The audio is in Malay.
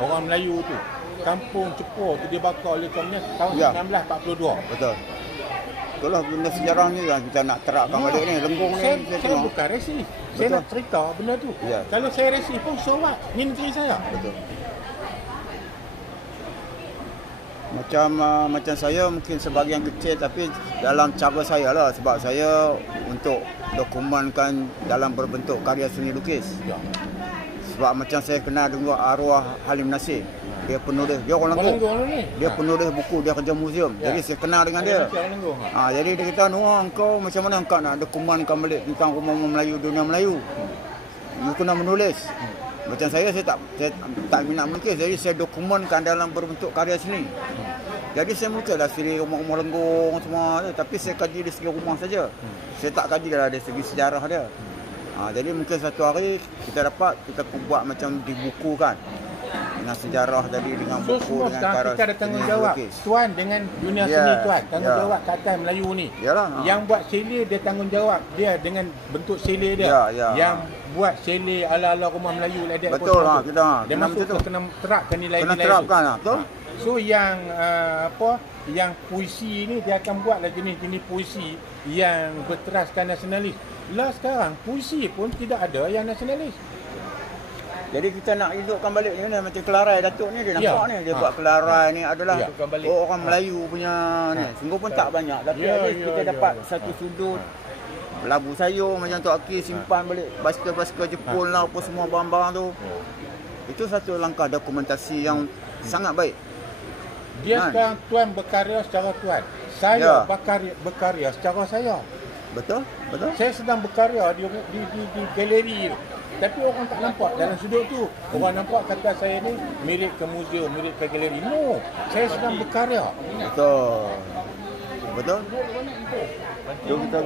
Orang Melayu tu, kampung Cepur tu dibakar oleh Komunis tahun Ya. 1942. Betul. Itulah benda sejarah ni yang kita nak terapkan balik ni. Lenggong ni Saya tengok. bukan resis. Saya Betul. nak cerita benda tu. Ya. Kalau saya resis pun, so what? Ni negeri saya. Betul. Macam saya mungkin sebahagian kecil, tapi dalam cara saya lah, sebab saya untuk dokumenkan dalam berbentuk karya seni lukis. Ya. Sebab macam saya kenal dengan arwah Halim Nasir. Dia penulis, dia orang Lenggong. Lenggong ni. Dia penulis buku, dia kerja museum. Ya. Jadi saya kenal dengan dia. Lenggong. Jadi dia kata, Noah, engkau macam mana engkau nak dokumenkan balik tentang rumah-rumah Melayu, dunia Melayu? You kena menulis. Macam saya tak minat melukis. Jadi saya dokumenkan dalam berbentuk karya seni. Jadi saya melukislah siri rumah-rumah Lenggong semua. Tapi saya kaji dari segi rumah saja. Saya tak kaji dari segi sejarah dia. Jadi mungkin satu hari kita buat macam dibukukan. Dengan sejarah tadi, dengan So buku, semua dengan cara kita ada tanggungjawab. lukis. Tuan dengan dunia Ya, seni tuan. ya. Tanggungjawab kat atas Melayu ni. Yalah. Yang buat sele dia tanggungjawab. Dia dengan bentuk sele dia. Ya, ya. Yang buat sele ala-ala rumah Melayu like that. Betul pun lah, tu. kita Dia kena masuk macam tu. kena terapkan nilai-nilai Kena tu. terapkan lah, betul? So yang yang puisi ni dia akan buatlah jenis-jenis puisi yang berteraskan nasionalis. Lah sekarang puisi pun tidak ada yang nasionalis. Jadi kita nak hidupkan balik ni macam Kelarai Datuk ni, dia nampak ni, dia buat Kelarai ni adalah orang Melayu punya ni. Sungguh pun tak banyak, tapi kita dapat satu sudut labu sayur macam Tok Aki simpan balik basikal-basikal Jepun lah, apa semua barang-barang tu. Itu satu langkah dokumentasi yang sangat baik. Dia sekarang tuan berkarya secara tuan. Saya berkarya secara saya. Betul? Betul? Saya sedang berkarya di galeri tu. Tapi orang tak nampak dalam sudut tu. Orang nampak kata saya ni milik ke museum, milik ke galeri. No, saya sedang berkarya. Betul. Betul? Jom kita